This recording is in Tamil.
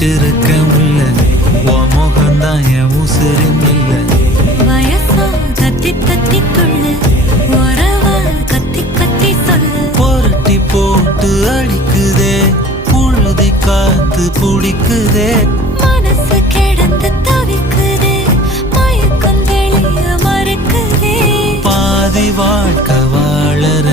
வச்சிருக்க முல்ல உன் முகம்தான் என் உசுரின் இல்ல வயசா தத்தி தத்தி துள்ளு உறவா கத்தி கத்தி சொல்லு புரட்டி போட்டு அடிக்குதே புழுதி காத்து புடிக்குதே மனசு கிடந்து தவிக்குதே மயக்கம் தெளிய மறுக்குதே பாதி வாழ்க்கை வாழற